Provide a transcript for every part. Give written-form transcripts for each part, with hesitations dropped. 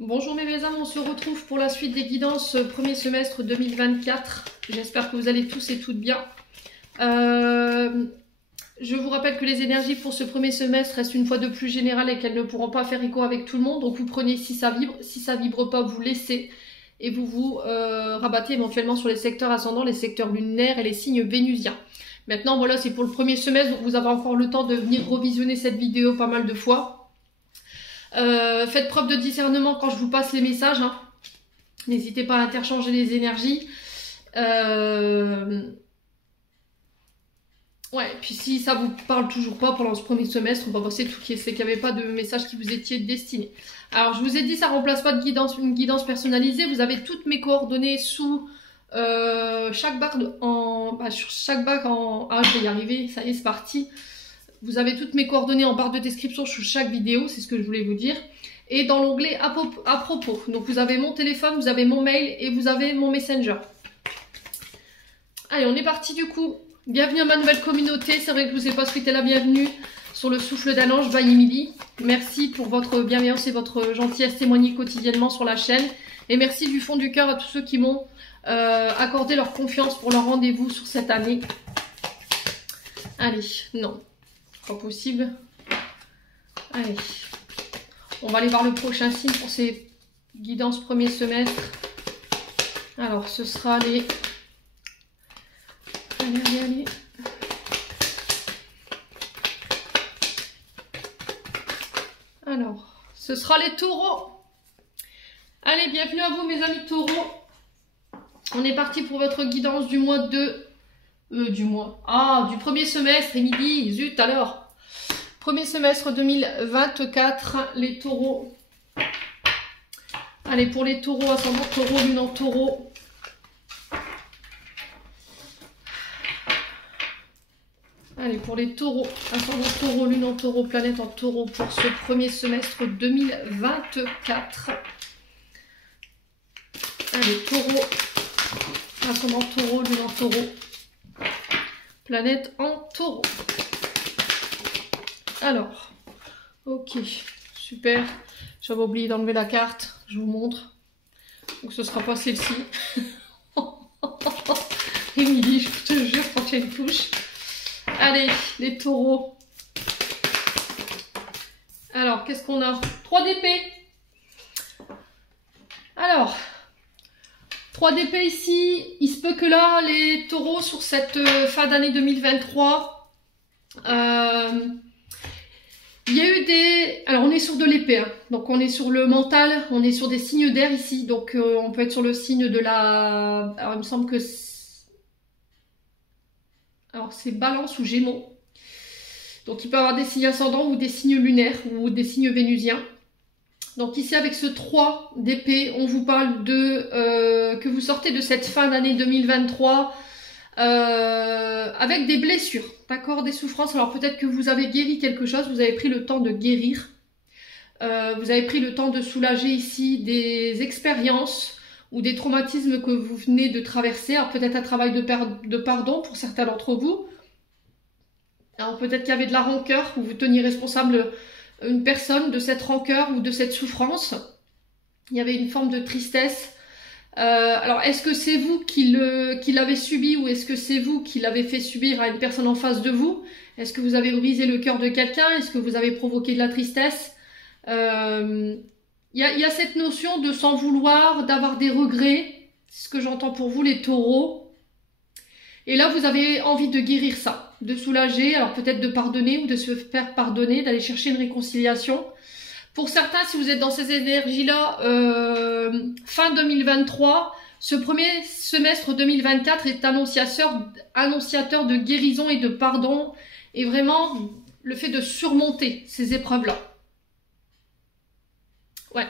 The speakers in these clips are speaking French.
Bonjour mes âmes, on se retrouve pour la suite des guidances premier semestre 2024. J'espère que vous allez tous et toutes bien. Je vous rappelle que les énergies pour ce premier semestre restent une fois de plus générales et qu'elles ne pourront pas faire écho avec tout le monde. Donc vous prenez si ça vibre. Si ça vibre pas, vous laissez et vous vous rabattez éventuellement sur les secteurs ascendants, les secteurs lunaires et les signes vénusiens. Maintenant voilà, c'est pour le premier semestre, donc vous avez encore le temps de venir revisionner cette vidéo pas mal de fois. Faites preuve de discernement quand je vous passe les messages, hein. N'hésitez pas à interchanger les énergies. Ouais, puis si ça vous parle toujours pas pendant ce premier semestre, c'est tout, c'est qu'il n'y avait pas de message qui vous étiez destiné. Alors je vous ai dit, ça remplace pas de guidance, une guidance personnalisée. Vous avez toutes mes coordonnées sous chaque barre sur chaque barre en... Ah, je vais y arriver, ça y est, c'est parti. Vous avez toutes mes coordonnées en barre de description sous chaque vidéo, c'est ce que je voulais vous dire. Et dans l'onglet à propos. Donc vous avez mon téléphone, vous avez mon mail et vous avez mon Messenger. Allez, on est parti du coup. Bienvenue à ma nouvelle communauté. C'est vrai que je ne vous ai pas souhaité la bienvenue sur le souffle d'un ange by Emily. Merci pour votre bienveillance et votre gentillesse témoignée quotidiennement sur la chaîne. Et merci du fond du cœur à tous ceux qui m'ont accordé leur confiance pour leur rendez-vous sur cette année. Allez, non. Pas possible. Allez, on va aller voir le prochain signe pour ces guidances premier semestre. Alors, ce sera les... Allez. Alors, ce sera les taureaux. Allez, bienvenue à vous mes amis taureaux. On est parti pour votre guidance du mois de... du premier semestre, Émilie, zut alors. Premier semestre 2024, les taureaux. Allez, pour les taureaux, ascendant taureau, lune en taureau. Allez, pour les taureaux, ascendant taureau, lune en taureau, planète en taureau pour ce premier semestre 2024. Allez, taureau, ascendant taureau, lune en taureau, planète en taureau. Alors, ok, super. J'avais oublié d'enlever la carte, je vous montre. Donc ce sera pas celle-ci. Émilie, je te jure, quand il y a une touche. Allez, les taureaux. Alors, qu'est-ce qu'on a? 3 d'épée. Alors, 3 d'épée ici. Il se peut que là, les taureaux, sur cette fin d'année 2023, il y a eu des... Alors, on est sur de l'épée, hein. Donc on est sur le mental, on est sur des signes d'air ici. Donc, on peut être sur le signe de la... Alors, il me semble que... Alors, c'est balance ou gémeaux. Donc, il peut y avoir des signes ascendants ou des signes lunaires ou des signes vénusiens. Donc, ici, avec ce 3 d'épée, on vous parle de... que vous sortez de cette fin d'année 2023... avec des blessures, d'accord, des souffrances. Alors peut-être que vous avez guéri quelque chose, vous avez pris le temps de guérir, vous avez pris le temps de soulager ici des expériences ou des traumatismes que vous venez de traverser. Alors peut-être un travail de pardon pour certains d'entre vous. Alors peut-être qu'il y avait de la rancœur, ou vous teniez responsable une personne de cette rancœur ou de cette souffrance. Il y avait une forme de tristesse. Alors, est-ce que c'est vous qui l'avez subi ou est-ce que c'est vous qui l'avez fait subir à une personne en face de vous? Est-ce que vous avez brisé le cœur de quelqu'un? Est-ce que vous avez provoqué de la tristesse? Il y a cette notion de s'en vouloir, d'avoir des regrets. C'est ce que j'entends pour vous, les taureaux. Et là, vous avez envie de guérir ça, de soulager, alors peut-être de pardonner ou de se faire pardonner, d'aller chercher une réconciliation. Pour certains, si vous êtes dans ces énergies-là, fin 2023, ce premier semestre 2024 est annonciateur de guérison et de pardon, et vraiment le fait de surmonter ces épreuves-là. Ouais.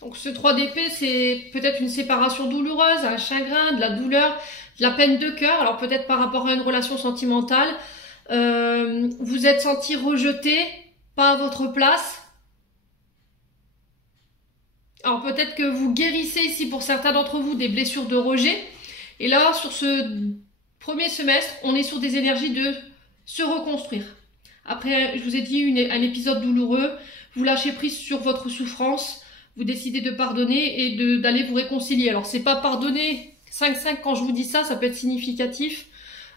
Donc ce 3 d'épée, c'est peut-être une séparation douloureuse, un chagrin, de la douleur, de la peine de cœur, alors peut-être par rapport à une relation sentimentale. Vous êtes senti rejeté, pas à votre place. Alors peut-être que vous guérissez ici pour certains d'entre vous des blessures de rejet. Et là, sur ce premier semestre, on est sur des énergies de se reconstruire. Après, je vous ai dit un épisode douloureux. vous lâchez prise sur votre souffrance, vous décidez de pardonner et d'aller vous réconcilier. Alors c'est pas pardonner 5-5 quand je vous dis ça, ça peut être significatif.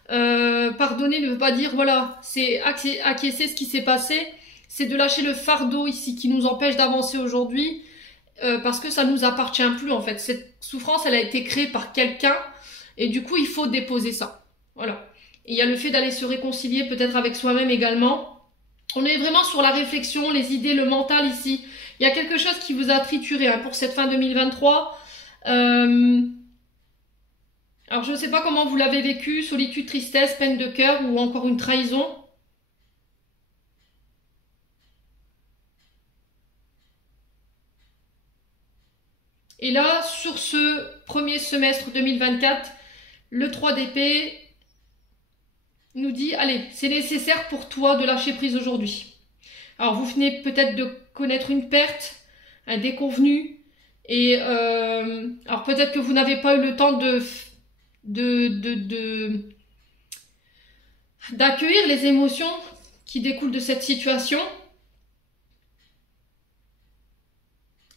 Pardonner ne veut pas dire voilà, c'est acquiescer ce qui s'est passé, c'est de lâcher le fardeau ici qui nous empêche d'avancer aujourd'hui, parce que ça nous appartient plus en fait. Cette souffrance, elle a été créée par quelqu'un et du coup il faut déposer ça. Voilà. Et il y a le fait d'aller se réconcilier peut-être avec soi-même également. On est vraiment sur la réflexion, les idées, le mental ici. Il y a quelque chose qui vous a trituré hein, pour cette fin 2023. Alors je ne sais pas comment vous l'avez vécu, solitude, tristesse, peine de cœur ou encore une trahison. Et là, sur ce premier semestre 2024, le 3 d'épée nous dit, allez, c'est nécessaire pour toi de lâcher prise aujourd'hui. Alors vous venez peut-être de connaître une perte, un déconvenu, et alors peut-être que vous n'avez pas eu le temps d'accueillir les émotions qui découlent de cette situation.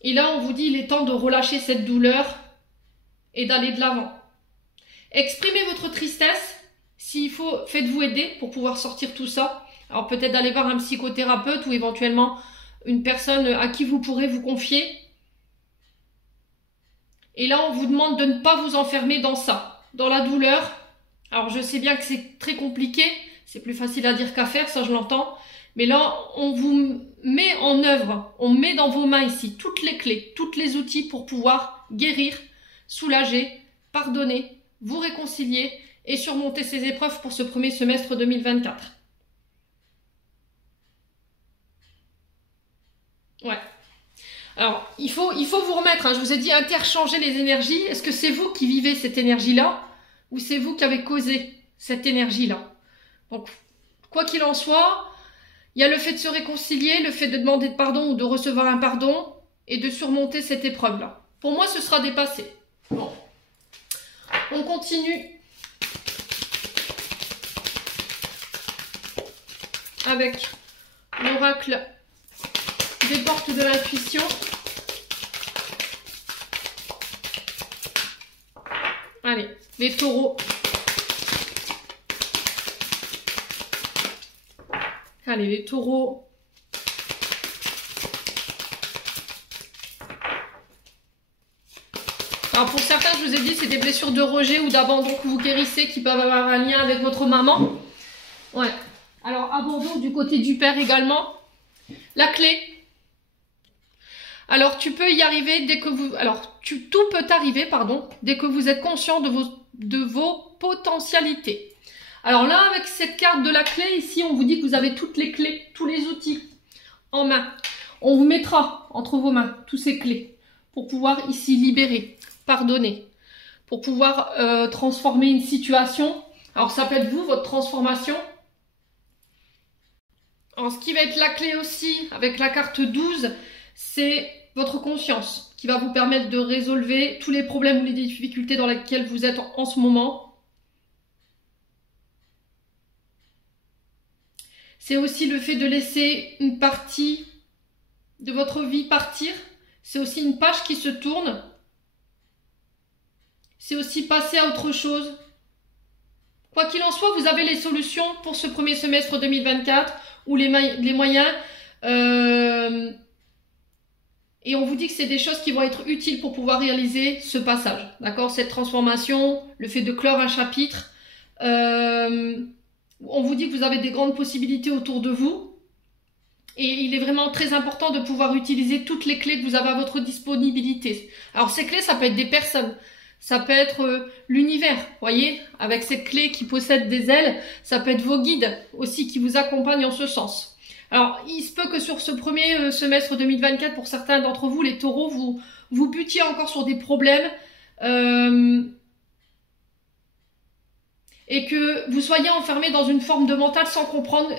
Et là, on vous dit, il est temps de relâcher cette douleur et d'aller de l'avant. Exprimez votre tristesse. S'il faut, faites-vous aider pour pouvoir sortir tout ça. Alors peut-être d'aller voir un psychothérapeute ou éventuellement une personne à qui vous pourrez vous confier. Et là, on vous demande de ne pas vous enfermer dans ça, dans la douleur. Alors je sais bien que c'est très compliqué, c'est plus facile à dire qu'à faire, ça je l'entends. Mais là, on vous met en œuvre, on met dans vos mains ici toutes les clés, tous les outils pour pouvoir guérir, soulager, pardonner, vous réconcilier et surmonter ces épreuves pour ce premier semestre 2024. Ouais. Alors, il faut vous remettre, hein, je vous ai dit interchanger les énergies. Est-ce que c'est vous qui vivez cette énergie-là ou c'est vous qui avez causé cette énergie-là? Donc, quoi qu'il en soit, il y a le fait de se réconcilier, le fait de demander pardon ou de recevoir un pardon et de surmonter cette épreuve-là. Pour moi, ce sera dépassé. Bon. On continue avec l'oracle des portes de l'intuition. Allez, les taureaux. Allez, les taureaux. Alors pour certains, je vous ai dit, c'est des blessures de rejet ou d'abandon que vous guérissez qui peuvent avoir un lien avec votre maman. Ouais. Alors abandon du côté du père également. La clé. Alors tu peux y arriver dès que vous... Alors tout peut arriver, pardon, dès que vous êtes conscient de vos potentialités. Alors là, avec cette carte de la clé, ici, on vous dit que vous avez toutes les clés, tous les outils en main. On vous mettra entre vos mains tous ces clés pour pouvoir ici libérer, pardonner, pour pouvoir transformer une situation. Alors ça peut être vous, votre transformation. Alors ce qui va être la clé aussi, avec la carte 12, c'est votre conscience qui va vous permettre de résolver tous les problèmes ou les difficultés dans lesquelles vous êtes en ce moment. C'est aussi le fait de laisser une partie de votre vie partir. C'est aussi une page qui se tourne. C'est aussi passer à autre chose. Quoi qu'il en soit, vous avez les solutions pour ce premier semestre 2024 ou les moyens. Et on vous dit que c'est des choses qui vont être utiles pour pouvoir réaliser ce passage. D'accord? Cette transformation, le fait de clore un chapitre. On vous dit que vous avez des grandes possibilités autour de vous et il est vraiment très important de pouvoir utiliser toutes les clés que vous avez à votre disponibilité. Alors ces clés, ça peut être des personnes, ça peut être l'univers, voyez, avec cette clé qui possède des ailes, ça peut être vos guides aussi qui vous accompagnent en ce sens. Alors il se peut que sur ce premier semestre 2024, pour certains d'entre vous, les taureaux, vous butiez encore sur des problèmes et que vous soyez enfermé dans une forme de mental sans comprendre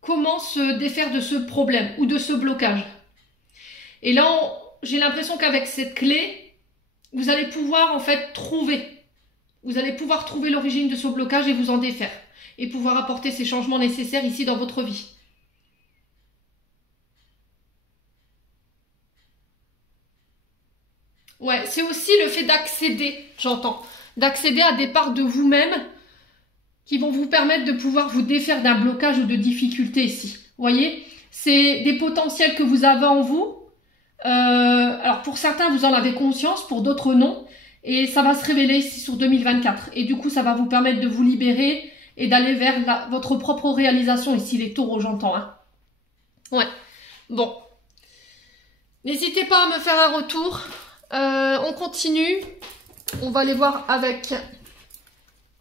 comment se défaire de ce problème ou de ce blocage. Et là, j'ai l'impression qu'avec cette clé, vous allez pouvoir en fait vous allez pouvoir trouver l'origine de ce blocage et vous en défaire. Et pouvoir apporter ces changements nécessaires ici dans votre vie. Ouais, c'est aussi le fait d'accéder, j'entends. D'accéder à des parts de vous-même qui vont vous permettre de pouvoir vous défaire d'un blocage ou de difficulté ici. Vous voyez, c'est des potentiels que vous avez en vous. Alors pour certains, vous en avez conscience, pour d'autres non. Et ça va se révéler ici sur 2024. Et du coup, ça va vous permettre de vous libérer et d'aller vers votre propre réalisation ici, les taureaux, j'entends. Hein. Ouais, bon. N'hésitez pas à me faire un retour. On continue. On va aller voir avec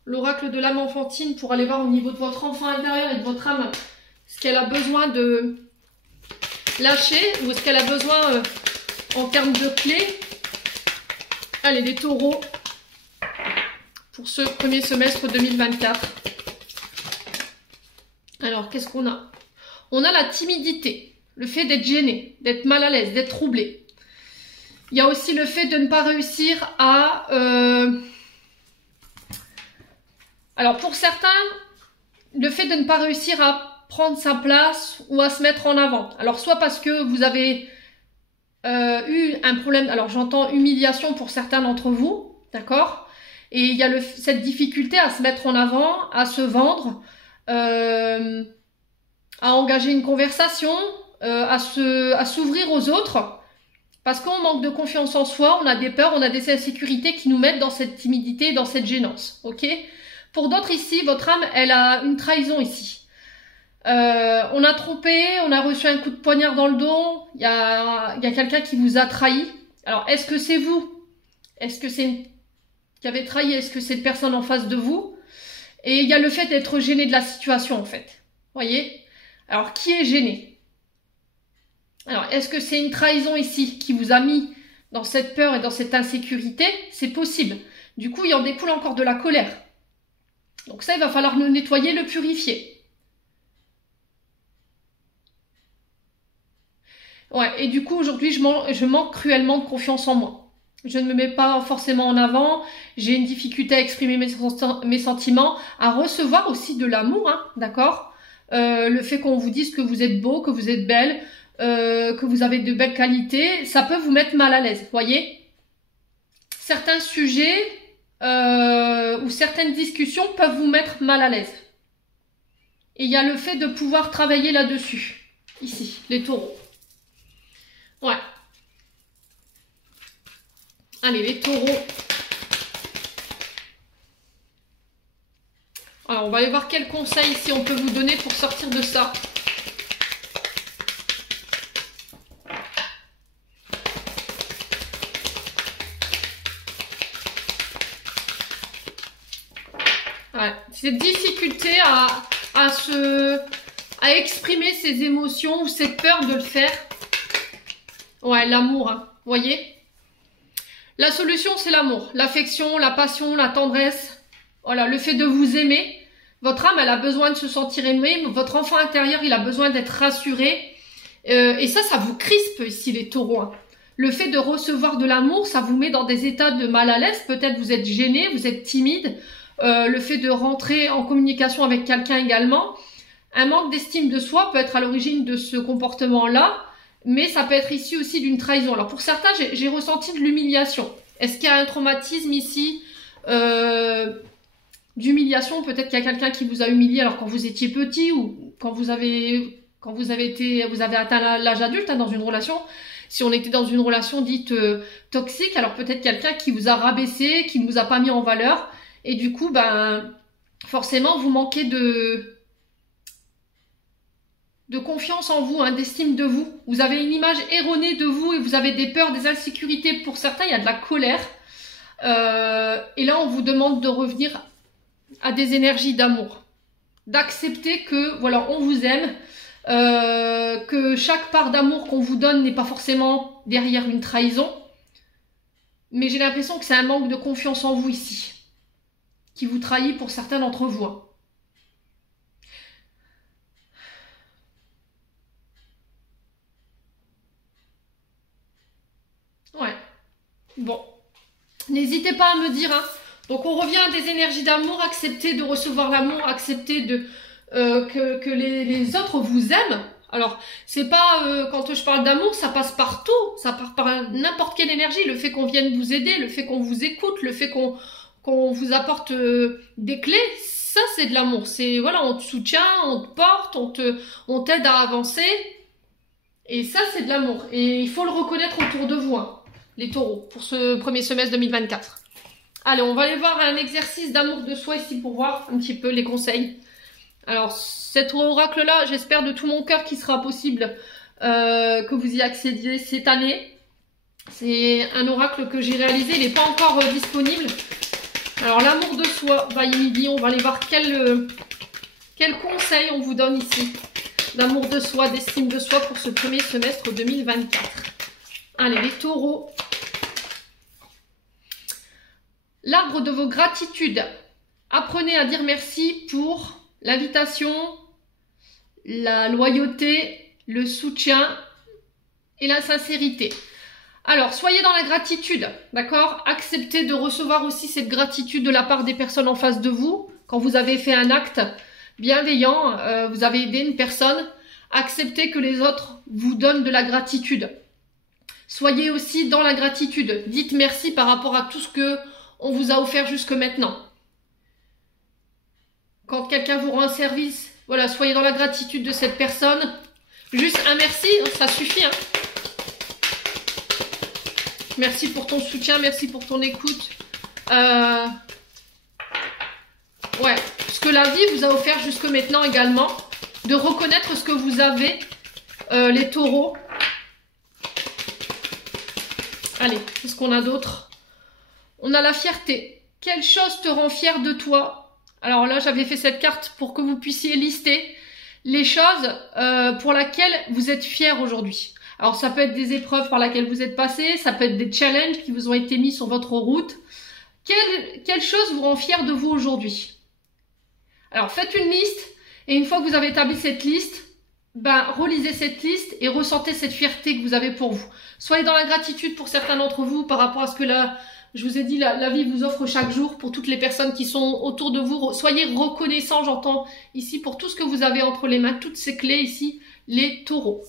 l'oracle de l'âme enfantine pour aller voir au niveau de votre enfant intérieur et de votre âme ce qu'elle a besoin de lâcher ou ce qu'elle a besoin en termes de clés. Allez, les taureaux pour ce premier semestre 2024. Alors, qu'est-ce qu'on a? On a la timidité, le fait d'être gêné, d'être mal à l'aise, d'être troublé. Il y a aussi le fait de ne pas réussir à... Alors, pour certains, le fait de ne pas réussir à prendre sa place ou à se mettre en avant. Alors, soit parce que vous avez eu un problème, alors j'entends humiliation pour certains d'entre vous, d'accord? Et il y a cette difficulté à se mettre en avant, à se vendre, à engager une conversation, à s'ouvrir aux autres, parce qu'on manque de confiance en soi, on a des peurs, on a des insécurités qui nous mettent dans cette timidité, dans cette gênance, ok? Pour d'autres ici, votre âme, elle a une trahison ici. On a trompé, on a reçu un coup de poignard dans le dos, il y a quelqu'un qui vous a trahi. Alors, est-ce que c'est vous? Est-ce que c'est qui avez trahi? Est-ce que c'est une personne en face de vous? Et il y a le fait d'être gêné de la situation, en fait. Voyez? Alors, qui est gêné? Alors, est-ce que c'est une trahison ici qui vous a mis dans cette peur et dans cette insécurité? C'est possible. Du coup, il en découle encore de la colère. Donc ça, il va falloir le nettoyer, le purifier. Ouais, et du coup, aujourd'hui, je manque cruellement de confiance en moi. Je ne me mets pas forcément en avant. J'ai une difficulté à exprimer mes sentiments, à recevoir aussi de l'amour, hein, d'accord? Le fait qu'on vous dise que vous êtes beau, que vous êtes belle, que vous avez de belles qualités, ça peut vous mettre mal à l'aise, voyez? Certains sujets ou certaines discussions peuvent vous mettre mal à l'aise. Et il y a le fait de pouvoir travailler là-dessus, ici, les taureaux. Ouais. Allez, les taureaux. Alors, on va aller voir quels conseils ici on peut vous donner pour sortir de ça. Ouais. Cette difficulté à exprimer ses émotions ou cette peur de le faire. Ouais, l'amour, hein, voyez? La solution, c'est l'amour, l'affection, la passion, la tendresse. Voilà, le fait de vous aimer. Votre âme, elle a besoin de se sentir aimée. Votre enfant intérieur, il a besoin d'être rassuré. Et ça vous crispe ici, les taureaux. Hein. Le fait de recevoir de l'amour, ça vous met dans des états de mal à l'aise. Peut-être vous êtes gêné, vous êtes timide. Le fait de rentrer en communication avec quelqu'un également. Un manque d'estime de soi peut être à l'origine de ce comportement-là. Mais ça peut être ici aussi d'une trahison. Alors pour certains, j'ai ressenti de l'humiliation. Est-ce qu'il y a un traumatisme ici d'humiliation? Peut-être qu'il y a quelqu'un qui vous a humilié alors quand vous étiez petit ou quand vous avez atteint l'âge adulte, hein, dans une relation. Si on était dans une relation dite toxique, alors peut-être quelqu'un qui vous a rabaissé, qui ne vous a pas mis en valeur. Et du coup, ben forcément, vous manquez de confiance en vous, hein, d'estime de vous. Vous avez une image erronée de vous et vous avez des peurs, des insécurités. Pour certains, il y a de la colère. Et là, on vous demande de revenir à des énergies d'amour. D'accepter que, voilà, on vous aime. Que chaque part d'amour qu'on vous donne n'est pas forcément derrière une trahison. Mais j'ai l'impression que c'est un manque de confiance en vous ici. Qui vous trahit pour certains d'entre vous. Hein. Ouais. Bon. N'hésitez pas à me dire. Hein. Donc on revient à des énergies d'amour. Accepter de recevoir l'amour. Accepter que les autres vous aiment. Alors, c'est pas, quand je parle d'amour, ça passe par tout, ça passe par n'importe quelle énergie, le fait qu'on vienne vous aider, le fait qu'on vous écoute, le fait qu'on vous apporte des clés, ça c'est de l'amour. C'est, voilà, on te soutient, on te porte, on t'aide à avancer, et ça c'est de l'amour. Et il faut le reconnaître autour de vous, hein, les taureaux, pour ce premier semestre 2024. Allez, on va aller voir un exercice d'amour de soi ici pour voir un petit peu les conseils. Alors, cet oracle-là, j'espère de tout mon cœur qu'il sera possible que vous y accédiez cette année. C'est un oracle que j'ai réalisé, il n'est pas encore disponible. Alors, l'amour de soi, midi, on va aller voir quel conseil on vous donne ici. D'amour de soi, d'estime de soi pour ce premier semestre 2024. Allez, les taureaux. L'arbre de vos gratitudes. Apprenez à dire merci pour l'invitation, la loyauté, le soutien et la sincérité. Alors, soyez dans la gratitude, d'accord? Acceptez de recevoir aussi cette gratitude de la part des personnes en face de vous. Quand vous avez fait un acte bienveillant, vous avez aidé une personne, acceptez que les autres vous donnent de la gratitude. Soyez aussi dans la gratitude. Dites merci par rapport à tout ce que on vous a offert jusque maintenant. Quand quelqu'un vous rend un service, voilà, soyez dans la gratitude de cette personne. Juste un merci, ça suffit. Hein. Merci pour ton soutien, merci pour ton écoute. Ouais, ce que la vie vous a offert jusque maintenant également. De reconnaître ce que vous avez, les taureaux. Allez, qu'est-ce qu'on a d'autre? On a la fierté. Quelle chose te rend fier de toi? Alors là, j'avais fait cette carte pour que vous puissiez lister les choses pour lesquelles vous êtes fiers aujourd'hui. Alors ça peut être des épreuves par lesquelles vous êtes passé, ça peut être des challenges qui vous ont été mis sur votre route. Quelle chose vous rend fier de vous aujourd'hui? Alors faites une liste et une fois que vous avez établi cette liste, relisez cette liste et ressentez cette fierté que vous avez pour vous. Soyez dans la gratitude pour certains d'entre vous par rapport à ce que je vous ai dit, la vie vous offre chaque jour pour toutes les personnes qui sont autour de vous. Soyez reconnaissants, j'entends ici, pour tout ce que vous avez entre les mains, toutes ces clés ici, les taureaux.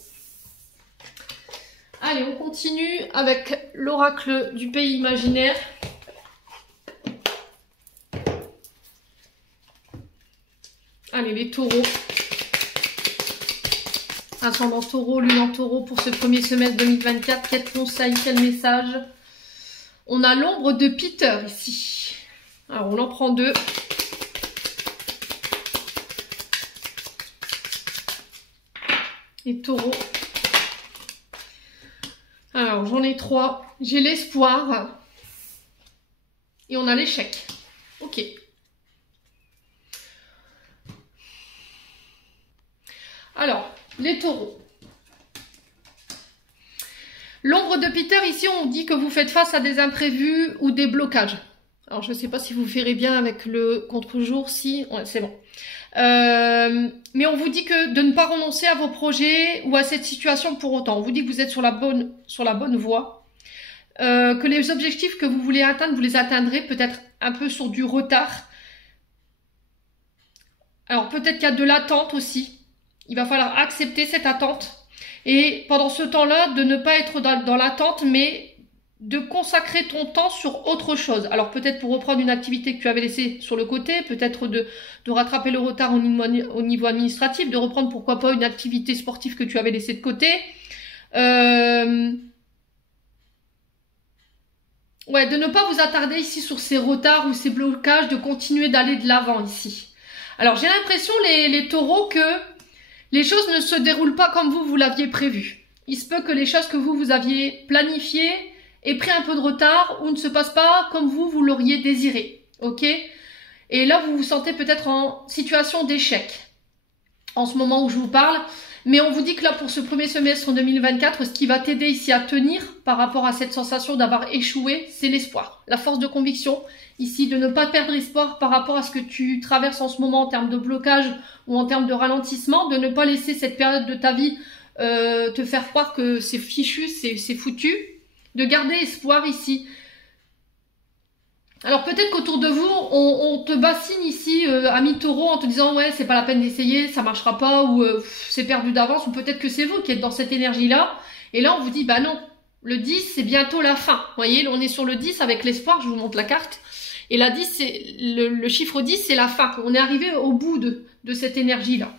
Allez, on continue avec l'oracle du pays imaginaire. Allez, les taureaux. Ascendant taureau, lune en taureau pour ce premier semestre 2024. Quel conseil, quel message? On a l'ombre de Peter ici. Alors, on en prend deux. Les taureaux. Alors, j'en ai trois. J'ai l'espoir. Et on a l'échec. Ok. Alors, les taureaux. L'ombre de Peter, ici, on dit que vous faites face à des imprévus ou des blocages. Alors, je ne sais pas si vous verrez bien avec le contre-jour, si... Ouais, c'est bon. Mais on vous dit que de ne pas renoncer à vos projets ou à cette situation pour autant. On vous dit que vous êtes sur la bonne voie. Que les objectifs que vous voulez atteindre, vous les atteindrez peut-être un peu sur du retard. Alors, peut-être qu'il y a de l'attente aussi. Il va falloir accepter cette attente. Et pendant ce temps-là, de ne pas être dans l'attente, mais de consacrer ton temps sur autre chose. Alors peut-être pour reprendre une activité que tu avais laissée sur le côté, peut-être de rattraper le retard au niveau administratif, de reprendre pourquoi pas une activité sportive que tu avais laissée de côté. Ouais, de ne pas vous attarder ici sur ces retards ou ces blocages, de continuer d'aller de l'avant ici. Alors j'ai l'impression, les taureaux, que les choses ne se déroulent pas comme vous l'aviez prévu. Il se peut que les choses que vous aviez planifiées aient pris un peu de retard ou ne se passent pas comme vous l'auriez désiré. Ok? Et là, vous vous sentez peut-être en situation d'échec en ce moment où je vous parle. Mais on vous dit que là, pour ce premier semestre 2024, ce qui va t'aider ici à tenir par rapport à cette sensation d'avoir échoué, c'est l'espoir. La force de conviction, ici, de ne pas perdre espoir par rapport à ce que tu traverses en ce moment en termes de blocage ou en termes de ralentissement, de ne pas laisser cette période de ta vie te faire croire que c'est fichu, c'est foutu, de garder espoir ici. Alors peut-être qu'autour de vous, on te bassine ici, ami taureau, en te disant ouais, c'est pas la peine d'essayer, ça marchera pas, ou c'est perdu d'avance, ou peut-être que c'est vous qui êtes dans cette énergie-là. Et là, on vous dit bah non, le 10, c'est bientôt la fin. Vous voyez, on est sur le 10 avec l'espoir, je vous montre la carte. Et la 10, c'est le chiffre 10, c'est la fin. On est arrivé au bout de cette énergie-là.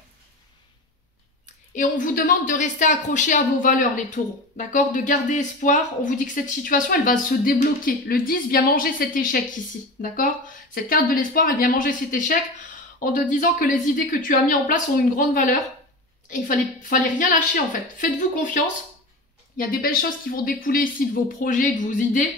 Et on vous demande de rester accroché à vos valeurs, les taureaux. D'accord? De garder espoir. On vous dit que cette situation, elle va se débloquer. Le 10 vient manger cet échec ici. D'accord? Cette carte de l'espoir, elle vient manger cet échec en te disant que les idées que tu as mis en place ont une grande valeur. Et il fallait rien lâcher, en fait. Faites-vous confiance. Il y a des belles choses qui vont découler ici de vos projets, de vos idées.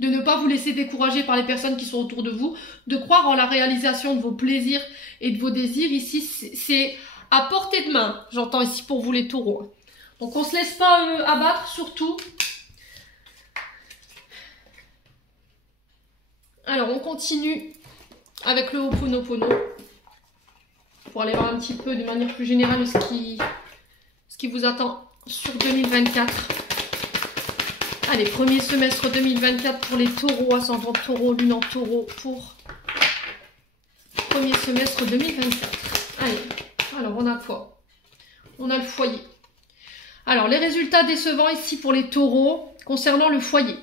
De ne pas vous laisser décourager par les personnes qui sont autour de vous. De croire en la réalisation de vos plaisirs et de vos désirs. Ici, c'est à portée de main, j'entends ici pour vous les taureaux. Donc on ne se laisse pas abattre, surtout. Alors on continue avec le Ho'oponopono pour aller voir un petit peu de manière plus générale ce qui vous attend sur 2024. Allez, premier semestre 2024 pour les taureaux, ascendant taureau, lune en taureau pour premier semestre 2024. Allez. Alors, on a quoi? On a le foyer. Alors, les résultats décevants ici pour les taureaux concernant le foyer.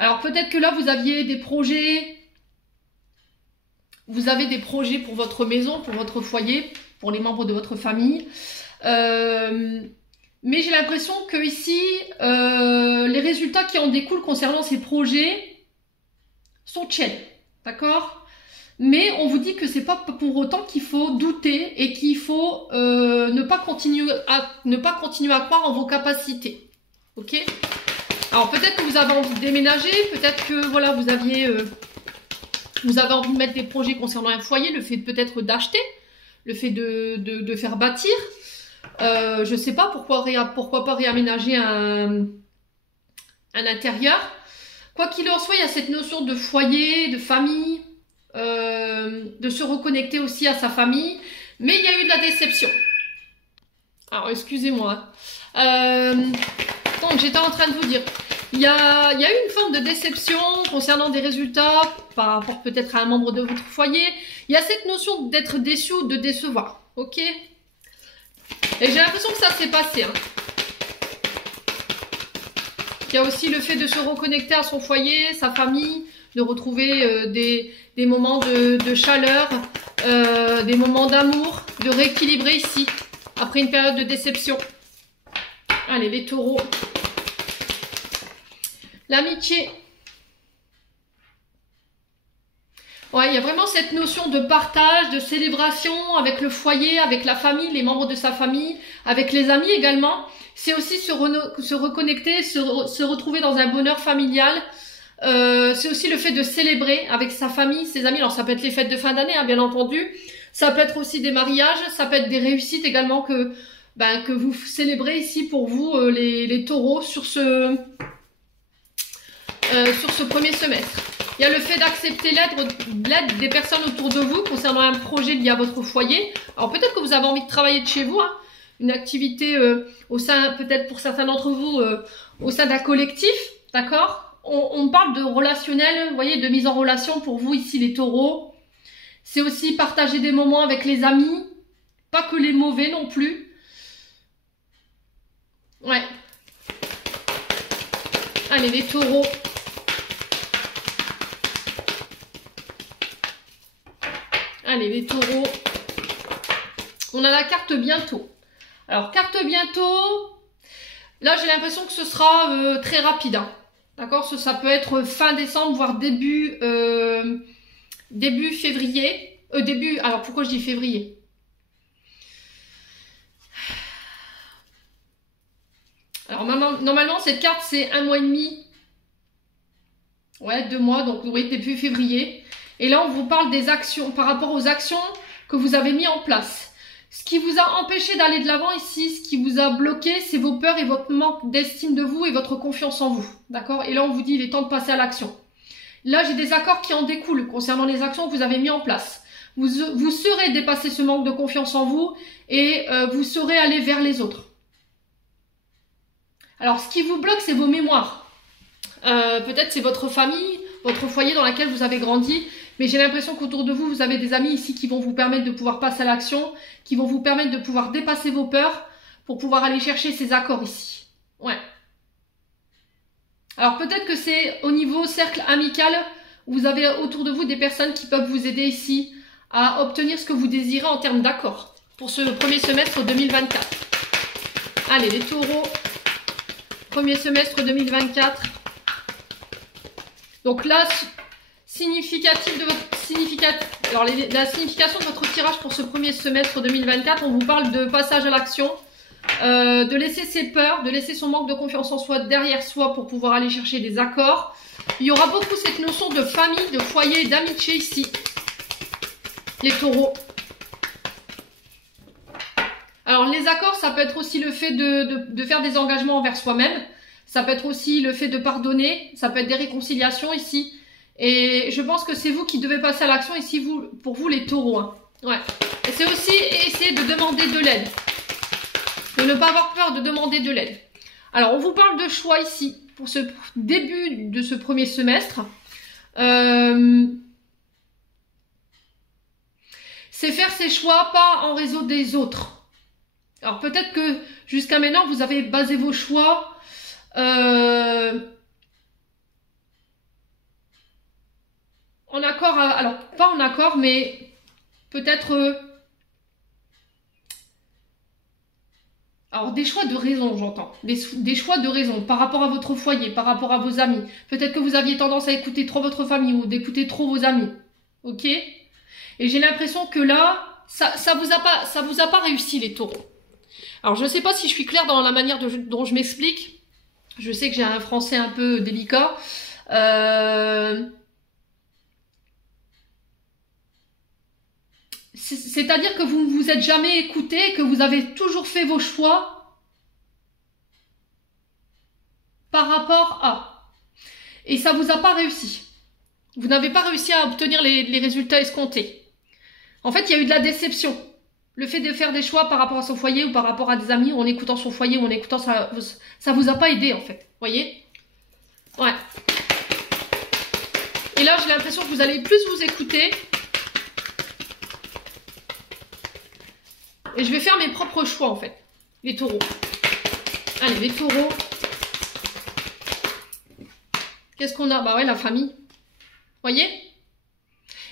Alors, peut-être que là, vous aviez des projets. Vous avez des projets pour votre maison, pour votre foyer, pour les membres de votre famille. Mais j'ai l'impression que ici, les résultats qui en découlent concernant ces projets sont tièdes. D'accord ? Mais on vous dit que c'est pas pour autant qu'il faut douter et qu'il faut ne pas continuer à croire en vos capacités. Ok? Alors peut-être que vous avez envie de déménager, peut-être que voilà vous avez envie de mettre des projets concernant un foyer, le fait peut-être d'acheter, le fait de faire bâtir. Je sais pas pourquoi pas réaménager un intérieur. Quoi qu'il en soit, il y a cette notion de foyer, de famille. De se reconnecter aussi à sa famille, mais il y a eu de la déception. Alors excusez-moi. Donc j'étais en train de vous dire, il y a eu une forme de déception concernant des résultats par rapport peut-être à un membre de votre foyer. Il y a cette notion d'être déçu ou de décevoir, ok? Et j'ai l'impression que ça s'est passé. Hein. Il y a aussi le fait de se reconnecter à son foyer, sa famille, de retrouver des moments de chaleur, des moments d'amour, de rééquilibrer ici, après une période de déception. Allez, les taureaux. L'amitié. Ouais, il y a vraiment cette notion de partage, de célébration avec le foyer, avec la famille, les membres de sa famille, avec les amis également. C'est aussi se reconnecter, se retrouver dans un bonheur familial. C'est aussi le fait de célébrer avec sa famille, ses amis. Alors ça peut être les fêtes de fin d'année, hein, bien entendu. Ça peut être aussi des mariages, ça peut être des réussites également que vous célébrez ici pour vous, les taureaux, sur ce premier semestre. Il y a le fait d'accepter l'aide des personnes autour de vous concernant un projet lié à votre foyer. Alors peut-être que vous avez envie de travailler de chez vous, hein, une activité au sein, peut-être pour certains d'entre vous, au sein d'un collectif, d'accord ? On parle de relationnel, vous voyez, de mise en relation pour vous ici les taureaux. C'est aussi partager des moments avec les amis, pas que les mauvais non plus. Ouais. Allez les taureaux. Allez les taureaux. On a la carte bientôt. Alors carte bientôt, là j'ai l'impression que ce sera très rapide. Hein. D'accord, ça peut être fin décembre, voire début février. Alors pourquoi je dis février? Alors normalement cette carte c'est 1 mois et demi. Ouais, 2 mois, donc vous voyez début février. Et là on vous parle des actions, par rapport aux actions que vous avez mis en place. Ce qui vous a empêché d'aller de l'avant ici, ce qui vous a bloqué, c'est vos peurs et votre manque d'estime de vous et votre confiance en vous. D'accord? Et là, on vous dit, il est temps de passer à l'action. Là, j'ai des accords qui en découlent concernant les actions que vous avez mis en place. Vous saurez dépasser ce manque de confiance en vous et vous saurez aller vers les autres. Alors, ce qui vous bloque, c'est vos mémoires. Peut-être c'est votre famille, votre foyer dans lequel vous avez grandi. Mais j'ai l'impression qu'autour de vous, vous avez des amis ici qui vont vous permettre de pouvoir passer à l'action, qui vont vous permettre de pouvoir dépasser vos peurs pour pouvoir aller chercher ces accords ici. Ouais. Alors peut-être que c'est au niveau cercle amical, vous avez autour de vous des personnes qui peuvent vous aider ici à obtenir ce que vous désirez en termes d'accords pour ce premier semestre 2024. Allez, les taureaux, premier semestre 2024. Donc là, alors la signification de votre tirage pour ce premier semestre 2024, on vous parle de passage à l'action, de laisser ses peurs, de laisser son manque de confiance en soi derrière soi pour pouvoir aller chercher des accords. Il y aura beaucoup cette notion de famille, de foyer, d'amitié ici, les taureaux. Alors les accords, ça peut être aussi le fait de faire des engagements envers soi-même, ça peut être aussi le fait de pardonner, ça peut être des réconciliations ici. Et je pense que c'est vous qui devez passer à l'action ici, pour vous les taureaux. Hein. Ouais. Et c'est aussi essayer de demander de l'aide. De ne pas avoir peur de demander de l'aide. Alors, on vous parle de choix ici, pour ce début de ce premier semestre. C'est faire ses choix, pas en réseau des autres. Alors, peut-être que jusqu'à maintenant, vous avez basé vos choix... en accord, alors pas en accord, mais peut-être... alors des choix de raison, j'entends. Des choix de raison par rapport à votre foyer, par rapport à vos amis. Peut-être que vous aviez tendance à écouter trop votre famille ou d'écouter trop vos amis. Ok? Et j'ai l'impression que là, ça vous a pas réussi les taureaux. Alors je ne sais pas si je suis claire dans la manière dont je m'explique. Je sais que j'ai un français un peu délicat. C'est-à-dire que vous ne vous êtes jamais écouté, que vous avez toujours fait vos choix par rapport à. Et ça ne vous a pas réussi. Vous n'avez pas réussi à obtenir les résultats escomptés. En fait, il y a eu de la déception. Le fait de faire des choix par rapport à son foyer ou par rapport à des amis, en écoutant son foyer ou en écoutant ça vous a pas aidé en fait. Voyez? Ouais. Et là, j'ai l'impression que vous allez plus vous écouter. Et je vais faire mes propres choix en fait. Les taureaux. Allez, les taureaux. Qu'est-ce qu'on a? Bah ouais, la famille. Voyez?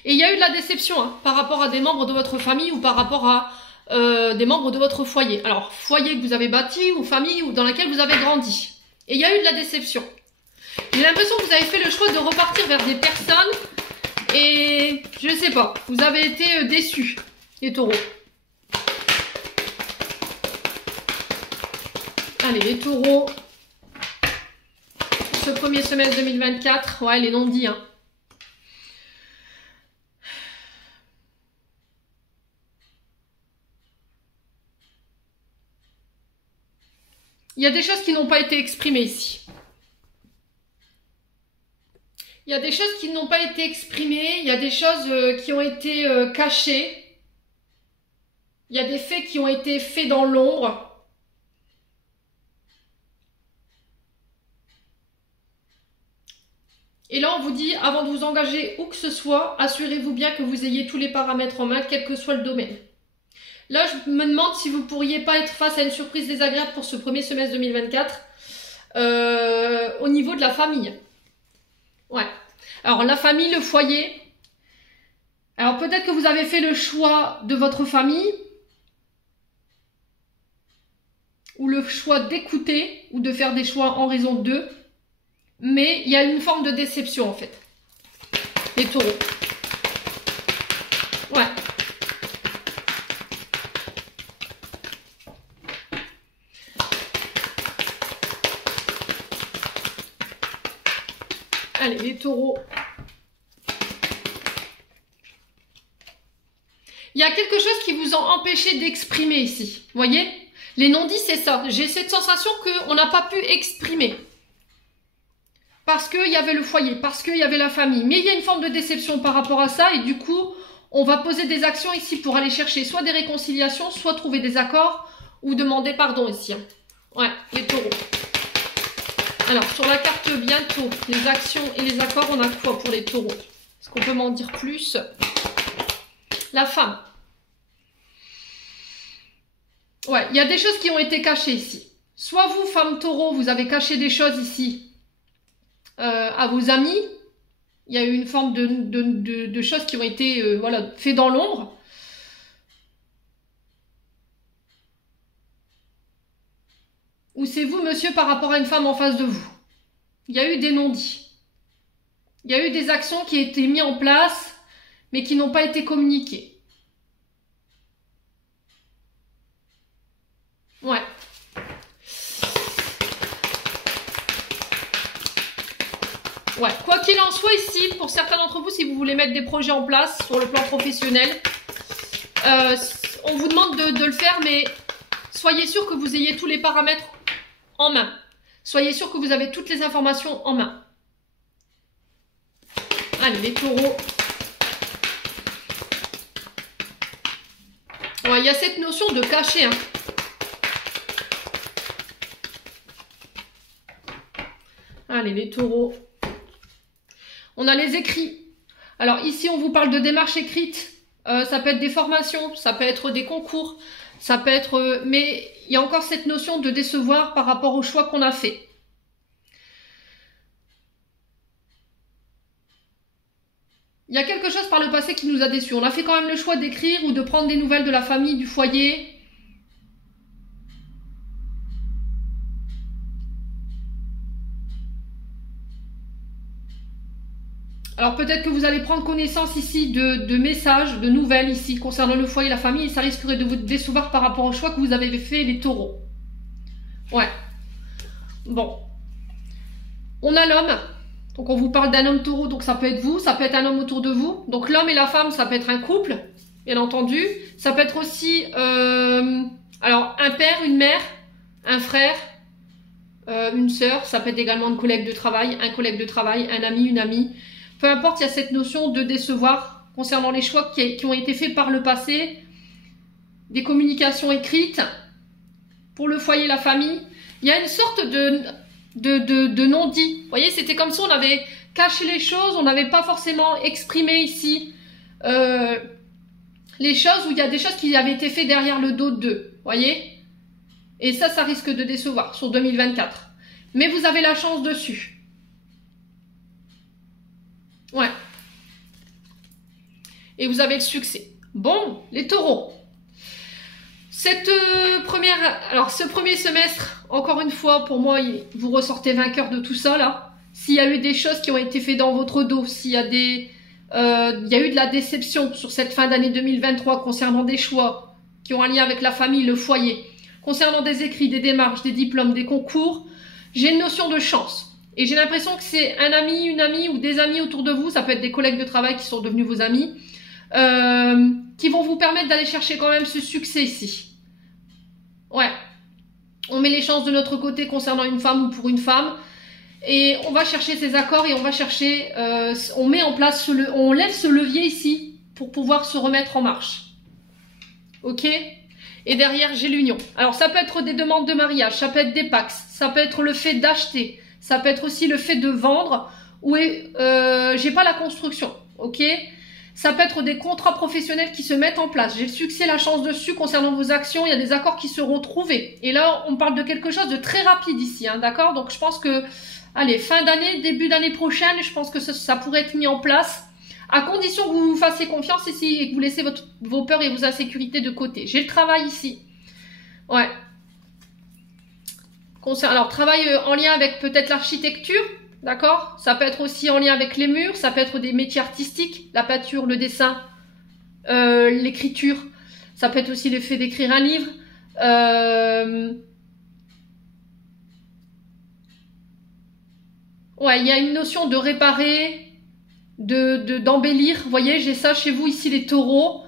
Et il y a eu de la déception hein, par rapport à des membres de votre famille ou par rapport à des membres de votre foyer. Alors, foyer que vous avez bâti ou famille ou dans laquelle vous avez grandi. Et il y a eu de la déception. J'ai l'impression que vous avez fait le choix de repartir vers des personnes et je sais pas, vous avez été déçus, les taureaux. Allez, les taureaux. Ce premier semestre 2024, ouais, les non-dits, hein. Il y a des choses qui n'ont pas été exprimées ici. Il y a des choses qui n'ont pas été exprimées, il y a des choses qui ont été cachées. Il y a des faits qui ont été faits dans l'ombre. Et là, on vous dit, avant de vous engager où que ce soit, assurez-vous bien que vous ayez tous les paramètres en main, quel que soit le domaine. Là, je me demande si vous ne pourriez pas être face à une surprise désagréable pour ce premier semestre 2024 au niveau de la famille. Ouais. Alors, la famille, le foyer. Alors, peut-être que vous avez fait le choix de votre famille ou le choix d'écouter ou de faire des choix en raison d'eux. Mais il y a une forme de déception, en fait. Les taureaux. Ouais. Allez, les taureaux. Il y a quelque chose qui vous a empêché d'exprimer ici. Vous voyez? Les non-dits, c'est ça. J'ai cette sensation qu'on n'a pas pu exprimer. Parce qu'il y avait le foyer, parce qu'il y avait la famille. Mais il y a une forme de déception par rapport à ça. Et du coup, on va poser des actions ici pour aller chercher soit des réconciliations, soit trouver des accords ou demander pardon ici. Ouais, les taureaux. Alors, sur la carte bientôt, les actions et les accords, on a quoi pour les taureaux? Est-ce qu'on peut m'en dire plus? La femme. Ouais, il y a des choses qui ont été cachées ici. Soit vous, femme taureau, vous avez caché des choses ici à vos amis. Il y a eu une forme de choses qui ont été voilà, faites dans l'ombre. Ou c'est vous, monsieur, par rapport à une femme en face de vous. Il y a eu des non-dits. Il y a eu des actions qui ont été mises en place, mais qui n'ont pas été communiquées. Ouais. Ouais. Quoi qu'il en soit ici, pour certains d'entre vous, si vous voulez mettre des projets en place sur le plan professionnel, on vous demande de le faire, mais soyez sûr que vous ayez tous les paramètres en main. Soyez sûr que vous avez toutes les informations en main. Allez, les taureaux. Ouais, il y a cette notion de cacher. Hein. Allez, les taureaux. On a les écrits. Alors ici, on vous parle de démarches écrites. Ça peut être des formations, ça peut être des concours, ça peut être... mais il y a encore cette notion de décevoir par rapport au choix qu'on a fait. Il y a quelque chose par le passé qui nous a déçus. On a fait quand même le choix d'écrire ou de prendre des nouvelles de la famille, du foyer. Alors peut-être que vous allez prendre connaissance ici de messages, de nouvelles ici concernant le foyer et la famille, et ça risquerait de vous décevoir par rapport au choix que vous avez fait, les taureaux. Ouais. Bon. On a l'homme. Donc on vous parle d'un homme taureau, donc ça peut être vous, ça peut être un homme autour de vous. Donc l'homme et la femme, ça peut être un couple, bien entendu. Ça peut être aussi alors un père, une mère, un frère, une sœur. Ça peut être également une collègue de travail, un collègue de travail, un ami, une amie. Peu importe, il y a cette notion de décevoir concernant les choix qui ont été faits par le passé, des communications écrites pour le foyer, la famille. Il y a une sorte de non-dit. Vous voyez, c'était comme si on avait caché les choses, on n'avait pas forcément exprimé ici les choses, où il y a des choses qui avaient été faites derrière le dos d'eux. Vous voyez? Et ça risque de décevoir sur 2024. Mais vous avez la chance dessus. Ouais. Et vous avez le succès. Bon, les taureaux. Cette alors ce premier semestre, encore une fois, pour moi, vous ressortez vainqueur de tout ça, là. S'il y a eu des choses qui ont été faites dans votre dos, s'il y a il y a eu de la déception sur cette fin d'année 2023 concernant des choix qui ont un lien avec la famille, le foyer, concernant des écrits, des démarches, des diplômes, des concours, j'ai une notion de chance. Et j'ai l'impression que c'est un ami, une amie ou des amis autour de vous, ça peut être des collègues de travail qui sont devenus vos amis, qui vont vous permettre d'aller chercher quand même ce succès ici. Ouais. On met les chances de notre côté concernant une femme ou pour une femme. Et on va chercher ces accords et on va chercher, on met en place, on lève ce levier ici pour pouvoir se remettre en marche. Ok? Et derrière, j'ai l'union. Alors, ça peut être des demandes de mariage, ça peut être des pax, ça peut être le fait d'acheter, ça peut être aussi le fait de vendre, ou j'ai pas la construction, ok? Ça peut être des contrats professionnels qui se mettent en place. J'ai le succès, la chance dessus concernant vos actions. Il y a des accords qui seront trouvés. Et là, on parle de quelque chose de très rapide ici, hein, d'accord? Donc, je pense que, allez, fin d'année, début d'année prochaine, je pense que ça pourrait être mis en place, à condition que vous vous fassiez confiance ici et que vous laissez vos peurs et vos insécurités de côté. J'ai le travail ici. Ouais. Alors, travail en lien avec peut-être l'architecture. D'accord? Ça peut être aussi en lien avec les murs, ça peut être des métiers artistiques, la peinture, le dessin, l'écriture. Ça peut être aussi le fait d'écrire un livre. Ouais, il y a une notion de réparer, d'embellir. Vous voyez, j'ai ça chez vous ici, les taureaux.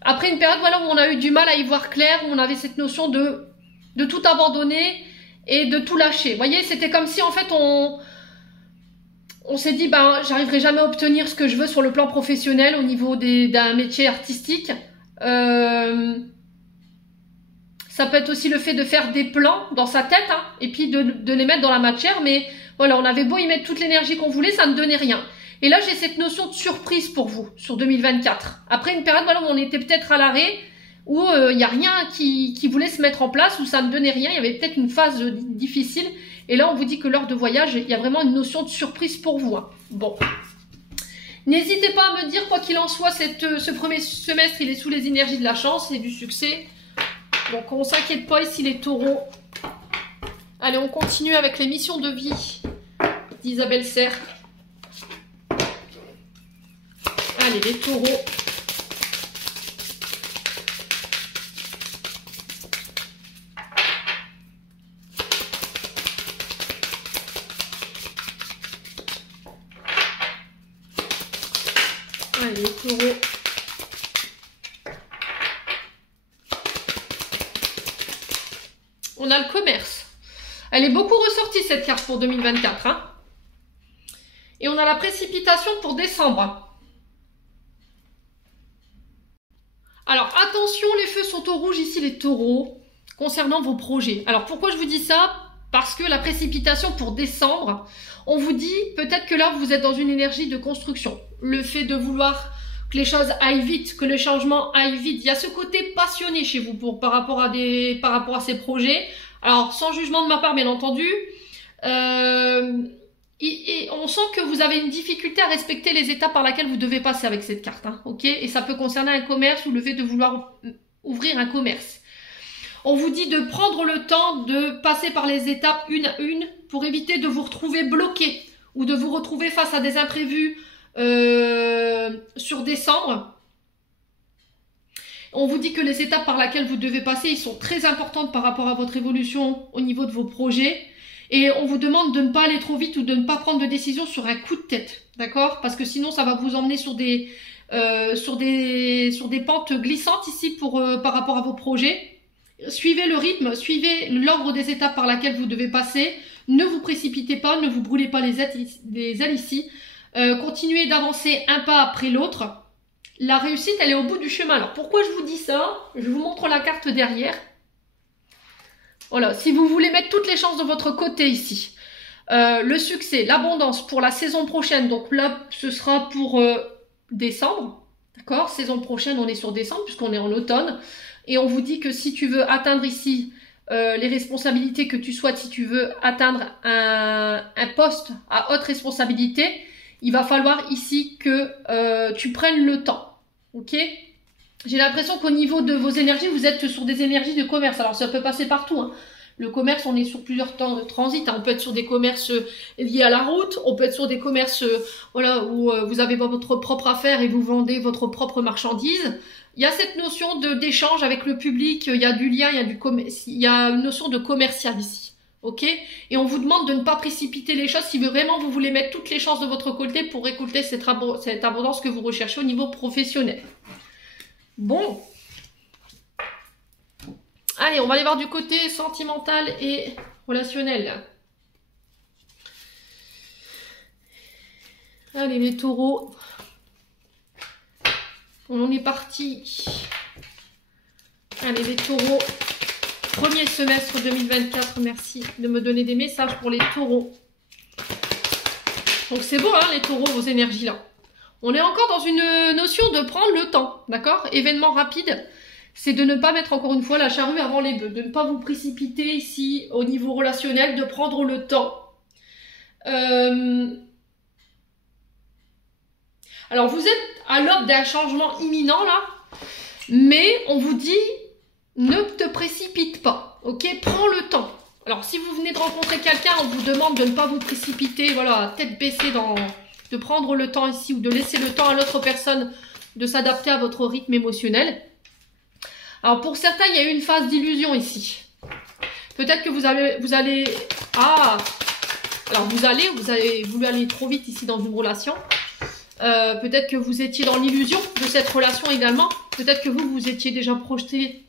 Après une période voilà, où on a eu du mal à y voir clair, où on avait cette notion de tout abandonner et de tout lâcher. Vous voyez, c'était comme si en fait on s'est dit, ben, j'arriverai jamais à obtenir ce que je veux sur le plan professionnel au niveau d'un métier artistique. Ça Ça peut être aussi le fait de faire des plans dans sa tête, hein, et puis de les mettre dans la matière. Mais voilà, on avait beau y mettre toute l'énergie qu'on voulait, ça ne donnait rien. Et là, j'ai cette notion de surprise pour vous sur 2024. Après une période voilà, où on était peut-être à l'arrêt, où il n'y a rien qui voulait se mettre en place, où ça ne donnait rien, il y avait peut-être une phase difficile. Et là, on vous dit que lors de voyage, il y a vraiment une notion de surprise pour vous. Hein. Bon. N'hésitez pas à me dire, quoi qu'il en soit, ce premier semestre, il est sous les énergies de la chance et du succès. Donc, on ne s'inquiète pas ici, les taureaux. Allez, on continue avec les missions de vie d'Isabelle Serre. Allez, les taureaux. Allez, les taureaux. On a le commerce. Elle est beaucoup ressortie, cette carte, pour 2024. Hein. Et on a la précipitation pour décembre. Alors, attention, les feux sont au rouge ici, les taureaux, concernant vos projets. Alors, pourquoi je vous dis ça? Parce que la précipitation pour décembre, on vous dit peut-être que là, vous êtes dans une énergie de construction. Le fait de vouloir que les choses aillent vite, que les changements aillent vite. Il y a ce côté passionné chez vous par rapport à ces projets. Alors, sans jugement de ma part, bien entendu. Et on sent que vous avez une difficulté à respecter les étapes par lesquelles vous devez passer avec cette carte. Hein, ok? Et ça peut concerner un commerce ou le fait de vouloir ouvrir un commerce. On vous dit de prendre le temps de passer par les étapes une à une pour éviter de vous retrouver bloqué ou de vous retrouver face à des imprévus sur décembre. On vous dit que les étapes par lesquelles vous devez passer, ils sont très importantes par rapport à votre évolution au niveau de vos projets. Et on vous demande de ne pas aller trop vite ou de ne pas prendre de décision sur un coup de tête. D'accord? Parce que sinon, ça va vous emmener sur des pentes glissantes ici par rapport à vos projets. Suivez le rythme, suivez l'ordre des étapes par lesquelles vous devez passer. Ne vous précipitez pas, ne vous brûlez pas les ailes ici. Continuez d'avancer un pas après l'autre. La réussite, elle est au bout du chemin. Alors, pourquoi je vous dis ça? Je vous montre la carte derrière. Voilà, si vous voulez mettre toutes les chances de votre côté ici. Le succès, l'abondance pour la saison prochaine. Donc là, ce sera pour décembre. D'accord? Saison prochaine, on est sur décembre puisqu'on est en automne. Et on vous dit que si tu veux atteindre ici les responsabilités que tu souhaites, si tu veux atteindre un poste à haute responsabilité, il va falloir ici que tu prennes le temps. Ok? J'ai l'impression qu'au niveau de vos énergies, vous êtes sur des énergies de commerce. Alors ça peut passer partout. Hein. Le commerce, on est sur plusieurs temps de transit. Hein. On peut être sur des commerces liés à la route. On peut être sur des commerces voilà, où vous avez votre propre affaire et vous vendez votre propre marchandise. Il y a cette notion d'échange avec le public, il y a du lien, il y a une notion de commercial ici. Ok? Et on vous demande de ne pas précipiter les choses si vraiment vous voulez mettre toutes les chances de votre côté pour récolter cette abondance que vous recherchez au niveau professionnel. Bon. Allez, on va aller voir du côté sentimental et relationnel. Allez, les taureaux. On est parti. Allez, les taureaux. Premier semestre 2024. Merci de me donner des messages pour les taureaux. Donc, c'est beau, hein, les taureaux, vos énergies là. On est encore dans une notion de prendre le temps. D'accord? Événement rapide. C'est de ne pas mettre encore une fois la charrue avant les bœufs. De ne pas vous précipiter ici au niveau relationnel. De prendre le temps. Alors, vous êtes à l'aube d'un changement imminent, là. Mais on vous dit, ne te précipite pas, ok? Prends le temps. Alors, si vous venez de rencontrer quelqu'un, on vous demande de ne pas vous précipiter, voilà, tête baissée, de prendre le temps ici ou de laisser le temps à l'autre personne de s'adapter à votre rythme émotionnel. Alors, pour certains, il y a eu une phase d'illusion ici. Peut-être que vous allez... Ah! Alors, vous avez voulu aller trop vite ici dans une relation. Peut-être que vous étiez dans l'illusion de cette relation également. Peut-être que vous étiez déjà projeté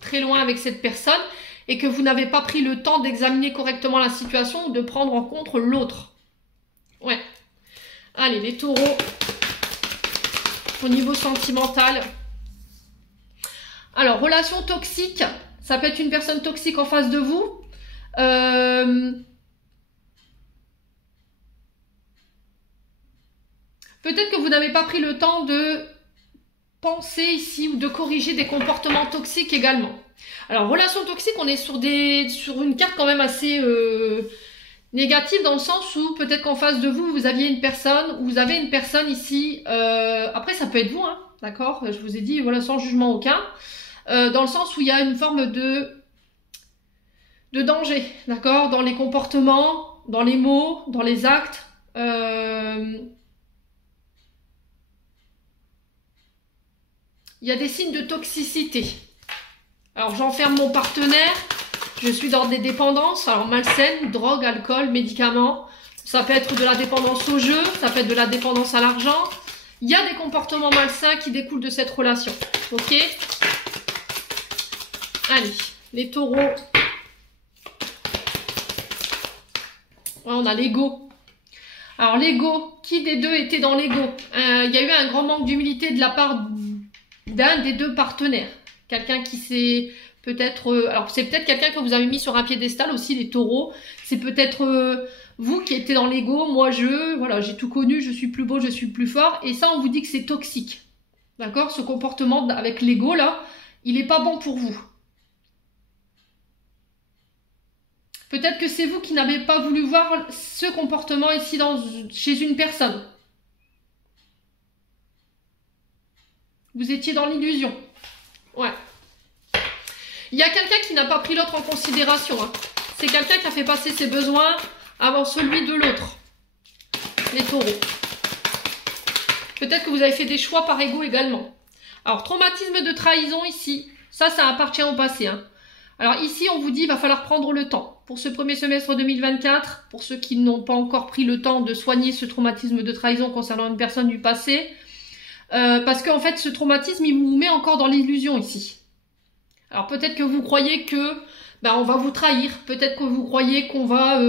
très loin avec cette personne et que vous n'avez pas pris le temps d'examiner correctement la situation ou de prendre en compte l'autre. Ouais. Allez, les taureaux. Au niveau sentimental. Alors, relation toxique, Ça peut être une personne toxique en face de vous. Peut-être que vous n'avez pas pris le temps de penser ici ou de corriger des comportements toxiques également. Alors, relation toxique, on est sur une carte quand même assez négative dans le sens où peut-être qu'en face de vous, vous aviez une personne, ou vous avez une personne ici, après ça peut être vous, hein, d'accord? Je vous ai dit, voilà, sans jugement aucun, dans le sens où il y a une forme de danger, d'accord? Dans les comportements, dans les mots, dans les actes, il y a des signes de toxicité. Alors j'enferme mon partenaire, je suis dans des dépendances, alors malsaines, drogue, alcool, médicaments. Ça peut être de la dépendance au jeu, ça peut être de la dépendance à l'argent. Il y a des comportements malsains qui découlent de cette relation. Ok? Allez, les taureaux. Ouais, on a l'ego. Alors l'ego, qui des deux était dans l'ego? Il y a eu un grand manque d'humilité de la part d'un des deux partenaires. Quelqu'un qui s'est peut-être... alors c'est peut-être quelqu'un que vous avez mis sur un piédestal aussi, les taureaux. C'est peut-être vous qui étiez dans l'ego. Moi, voilà, j'ai tout connu, je suis plus beau, je suis plus fort. Et ça, on vous dit que c'est toxique. D'accord? Ce comportement avec l'ego, là, il n'est pas bon pour vous. Peut-être que c'est vous qui n'avez pas voulu voir ce comportement ici chez une personne. Vous étiez dans l'illusion. Ouais. Il y a quelqu'un qui n'a pas pris l'autre en considération. Hein. C'est quelqu'un qui a fait passer ses besoins avant celui de l'autre. Les taureaux. Peut-être que vous avez fait des choix par ego également. Alors, traumatisme de trahison ici. Ça appartient au passé. Hein. Alors ici, on vous dit, il va falloir prendre le temps. Pour ce premier semestre 2024, pour ceux qui n'ont pas encore pris le temps de soigner ce traumatisme de trahison concernant une personne du passé, parce qu'en fait, ce traumatisme, il vous met encore dans l'illusion ici. Alors peut-être que vous croyez que on va vous trahir, peut-être que vous croyez qu'on va,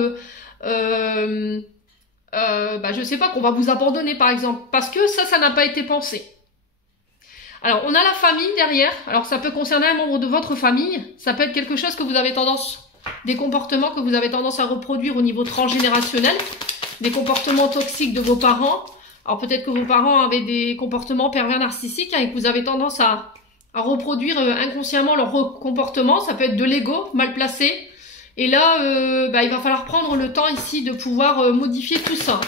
je sais pas, qu'on va vous abandonner par exemple, parce que ça n'a pas été pensé. Alors on a la famille derrière, alors ça peut concerner un membre de votre famille, ça peut être quelque chose que vous avez tendance, des comportements que vous avez tendance à reproduire au niveau transgénérationnel, des comportements toxiques de vos parents. Alors peut-être que vos parents avaient des comportements pervers narcissiques et que vous avez tendance à reproduire inconsciemment leur comportement. Ça peut être de l'ego mal placé. Et là, il va falloir prendre le temps ici de pouvoir modifier tout ça,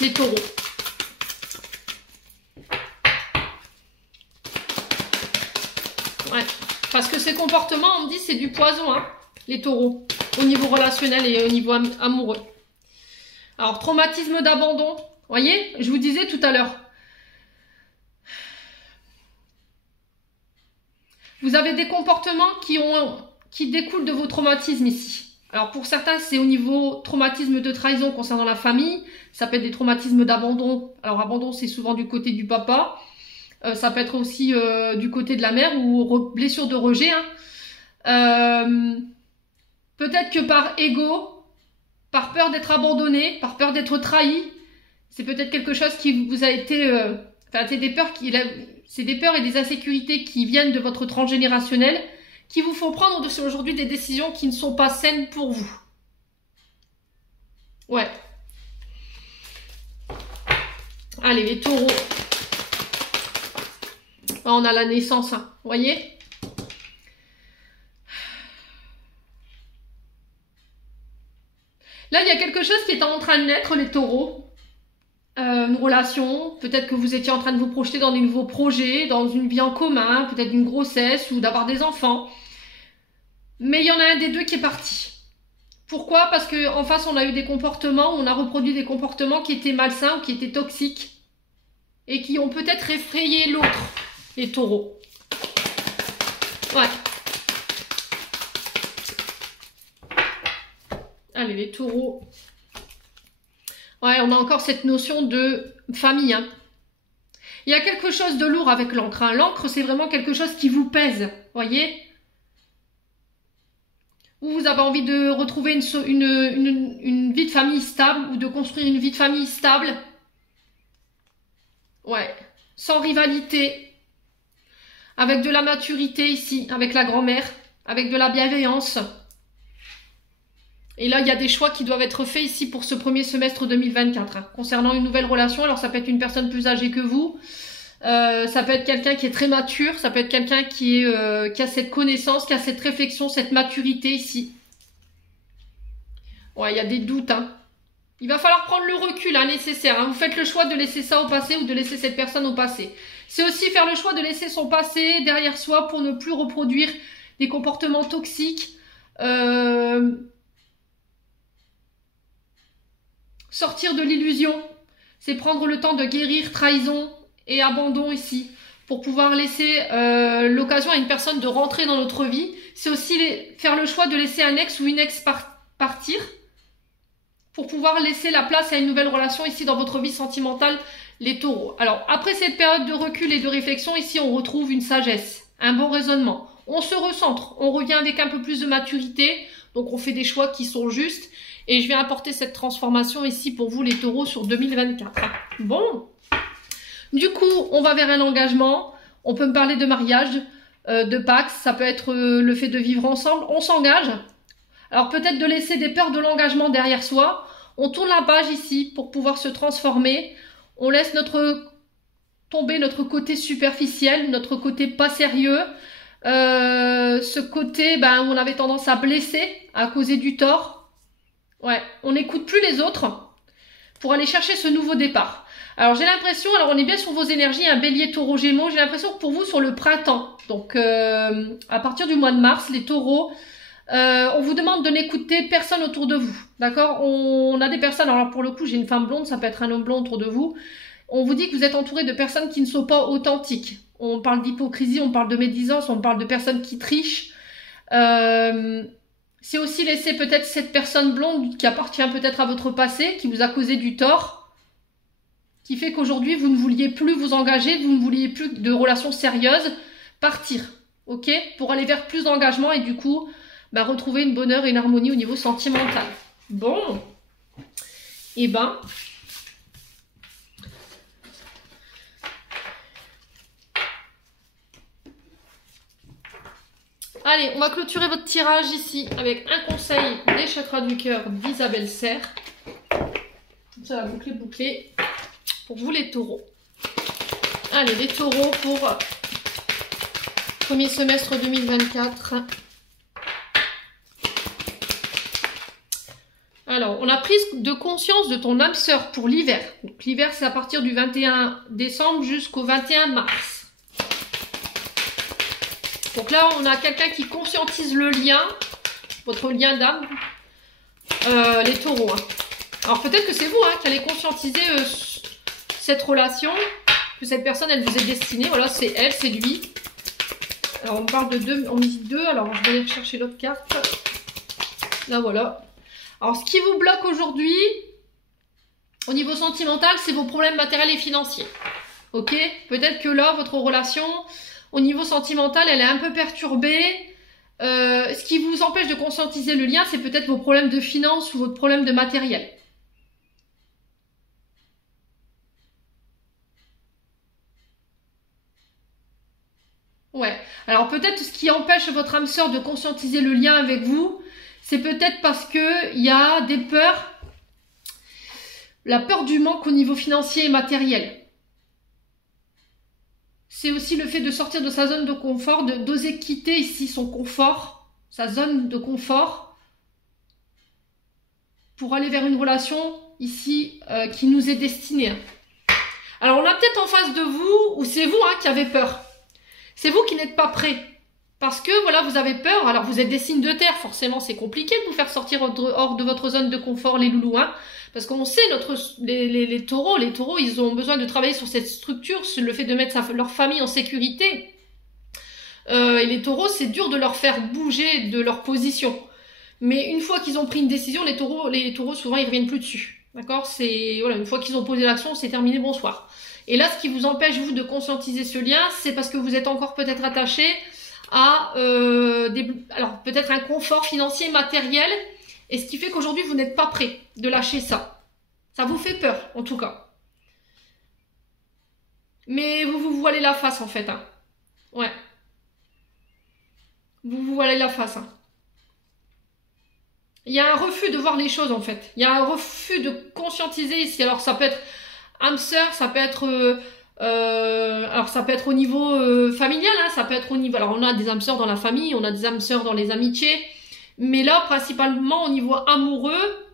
les taureaux. Ouais, parce que ces comportements, on me dit, c'est du poison, hein, les taureaux, au niveau relationnel et au niveau amoureux. Alors, traumatisme d'abandon. Voyez, je vous disais tout à l'heure. Vous avez des comportements qui découlent de vos traumatismes ici. Alors pour certains, c'est au niveau traumatisme de trahison concernant la famille. Ça peut être des traumatismes d'abandon. Alors abandon, c'est souvent du côté du papa. Ça peut être aussi du côté de la mère ou blessure de rejet. Hein. Peut-être que par ego, par peur d'être abandonné, par peur d'être trahi, c'est peut-être quelque chose qui vous a été... c'est des peurs c'est des peurs et des insécurités qui viennent de votre transgénérationnel qui vous font prendre aujourd'hui des décisions qui ne sont pas saines pour vous. Ouais. Allez, les taureaux. On a la naissance, hein. Vous voyez ? Là, il y a quelque chose qui est en train de naître, les taureaux. Une relation, peut-être que vous étiez en train de vous projeter dans des nouveaux projets, dans une vie en commun, peut-être une grossesse ou d'avoir des enfants. Mais il y en a un des deux qui est parti. Pourquoi? Parce qu'en face, on a eu des comportements, on a reproduit des comportements qui étaient malsains ou qui étaient toxiques et qui ont peut-être effrayé l'autre, les taureaux. Ouais. Allez, les taureaux. Ouais, on a encore cette notion de famille. Hein. Il y a quelque chose de lourd avec l'encre. Hein. L'encre, c'est vraiment quelque chose qui vous pèse. Voyez? Ou vous avez envie de retrouver une vie de famille stable ou de construire une vie de famille stable. Ouais. Sans rivalité. Avec de la maturité ici, avec la grand-mère. avec de la bienveillance. Et là, il y a des choix qui doivent être faits ici pour ce premier semestre 2024. Hein, concernant une nouvelle relation, alors ça peut être une personne plus âgée que vous, ça peut être quelqu'un qui est très mature, ça peut être quelqu'un qui a cette connaissance, qui a cette réflexion, cette maturité ici. Ouais, il y a des doutes. Hein. Il va falloir prendre le recul nécessaire. Hein. Vous faites le choix de laisser ça au passé ou de laisser cette personne au passé. C'est aussi faire le choix de laisser son passé derrière soi pour ne plus reproduire des comportements toxiques. Sortir de l'illusion, c'est prendre le temps de guérir trahison et abandon ici, pour pouvoir laisser l'occasion à une personne de rentrer dans notre vie. C'est aussi faire le choix de laisser un ex ou une ex partir, pour pouvoir laisser la place à une nouvelle relation ici dans votre vie sentimentale, les taureaux. Alors, après cette période de recul et de réflexion, ici on retrouve une sagesse, un bon raisonnement. On se recentre, on revient avec un peu plus de maturité, donc on fait des choix qui sont justes. Et je viens apporter cette transformation ici pour vous les taureaux sur 2024. Bon, du coup, on va vers un engagement. On peut me parler de mariage, de Pax. Ça peut être le fait de vivre ensemble. On s'engage. Alors peut-être de laisser des peurs de l'engagement derrière soi. On tourne la page ici pour pouvoir se transformer. On laisse tomber notre côté superficiel, notre côté pas sérieux. Ce côté où on avait tendance à blesser, à causer du tort. Ouais, on n'écoute plus les autres pour aller chercher ce nouveau départ. Alors j'ai l'impression, alors on est bien sur vos énergies, un bélier taureau gémeaux, j'ai l'impression que pour vous sur le printemps, donc à partir du mois de mars, les taureaux, on vous demande de n'écouter personne autour de vous, d'accord? On a des personnes, alors pour le coup j'ai une femme blonde, ça peut être un homme blond autour de vous, on vous dit que vous êtes entouré de personnes qui ne sont pas authentiques. On parle d'hypocrisie, on parle de médisance, on parle de personnes qui trichent. C'est aussi laisser peut-être cette personne blonde qui appartient peut-être à votre passé, qui vous a causé du tort, qui fait qu'aujourd'hui vous ne vouliez plus vous engager, vous ne vouliez plus de relations sérieuses, partir, ok? Pour aller vers plus d'engagement et du coup, retrouver une bonheur et une harmonie au niveau sentimental. Bon, et allez, on va clôturer votre tirage ici avec un conseil des chakras du cœur d'Isabelle Serre. Ça va boucler pour vous les taureaux. Allez, les taureaux pour premier semestre 2024. Alors, on a prise de conscience de ton âme sœur pour l'hiver. Donc l'hiver, c'est à partir du 21 décembre jusqu'au 21 mars. Donc là, on a quelqu'un qui conscientise le lien, votre lien d'âme, les taureaux. Hein. Alors peut-être que c'est vous qui allez conscientiser cette relation, que cette personne, elle vous est destinée. Voilà, c'est elle, c'est lui. Alors on parle de deux, on dit deux, alors je vais aller chercher l'autre carte. Là, voilà. Alors ce qui vous bloque aujourd'hui, au niveau sentimental, c'est vos problèmes matériels et financiers. Ok? Peut-être que là, votre relation... Au niveau sentimental, elle est un peu perturbée. Ce qui vous empêche de conscientiser le lien, c'est peut-être vos problèmes de finances ou votre problème de matériel. Ouais. Alors peut-être ce qui empêche votre âme sœur de conscientiser le lien avec vous, c'est peut-être parce que il y a des peurs. La peur du manque au niveau financier et matériel. C'est aussi le fait de sortir de sa zone de confort, d'oser quitter ici son confort, sa zone de confort, pour aller vers une relation ici qui nous est destinée. Alors on a peut-être en face de vous, ou c'est vous qui avez peur. C'est vous qui n'êtes pas prêt. Parce que voilà, vous avez peur, alors vous êtes des signes de terre, forcément c'est compliqué de vous faire sortir hors de votre zone de confort, les loulous, parce qu'on sait, les taureaux, ils ont besoin de travailler sur cette structure, sur le fait de mettre leur famille en sécurité. Et les taureaux, c'est dur de leur faire bouger de leur position. Mais une fois qu'ils ont pris une décision, les taureaux souvent, ils reviennent plus dessus. D'accord? C'est, voilà, une fois qu'ils ont posé l'action, c'est terminé, bonsoir. Et là, ce qui vous empêche, vous, de conscientiser ce lien, c'est parce que vous êtes encore peut-être attaché à alors peut-être un confort financier, matériel, et ce qui fait qu'aujourd'hui vous n'êtes pas prêt de lâcher ça. Ça vous fait peur en tout cas. Mais vous voilez la face en fait. Ouais. vous voilez la face. Hein. Il y a un refus de voir les choses en fait. Il y a un refus de conscientiser ici. Alors ça peut être âme sœur, ça peut être alors ça peut être au niveau familial, hein, ça peut être au niveau. Alors on a des âmes sœurs dans la famille, on a des âmes sœurs dans les amitiés, mais là principalement au niveau amoureux,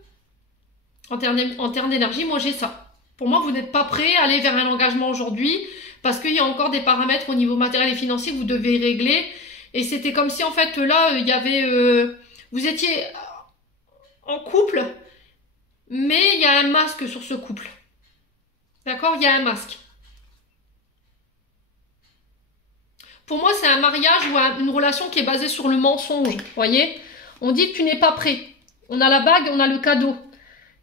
en termes d'énergie, moi j'ai ça. Pour moi, vous n'êtes pas prêt à aller vers un engagement aujourd'hui parce qu'il y a encore des paramètres au niveau matériel et financier que vous devez régler. Et c'était comme si en fait là il y avait vous étiez en couple, mais il y a un masque sur ce couple. D'accord? Il y a un masque. Pour moi, c'est un mariage ou une relation qui est basée sur le mensonge. Vous voyez? On dit que tu n'es pas prêt. On a la bague, on a le cadeau.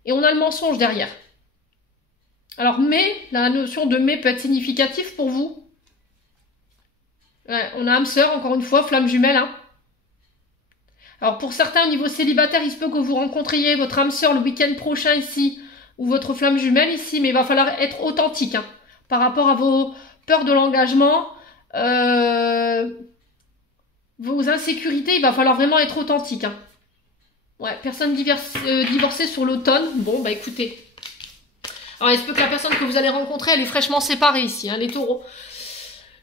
Et on a le mensonge derrière. Alors, mais, la notion de mais peut être significative pour vous. Ouais, on a âme sœur, encore une fois, flamme jumelle. Hein. Alors, pour certains, au niveau célibataire, il se peut que vous rencontriez votre âme sœur le week-end prochain ici, ou votre flamme jumelle ici, mais il va falloir être authentique hein, par rapport à vos peurs de l'engagement, vos insécurités, il va falloir vraiment être authentique. Hein. Ouais, personne divorcée sur l'automne. Bon, bah écoutez. Alors, il se peut que la personne que vous allez rencontrer, elle est fraîchement séparée ici, hein, les taureaux.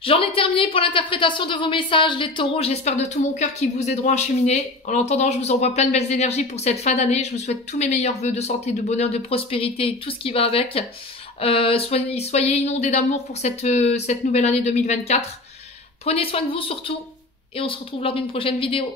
J'en ai terminé pour l'interprétation de vos messages, les taureaux. J'espère de tout mon cœur qu'ils vous aideront à cheminer. En attendant, je vous envoie plein de belles énergies pour cette fin d'année. Je vous souhaite tous mes meilleurs vœux de santé, de bonheur, de prospérité et tout ce qui va avec. Soyez inondés d'amour pour cette nouvelle année 2024. Prenez soin de vous surtout et on se retrouve lors d'une prochaine vidéo.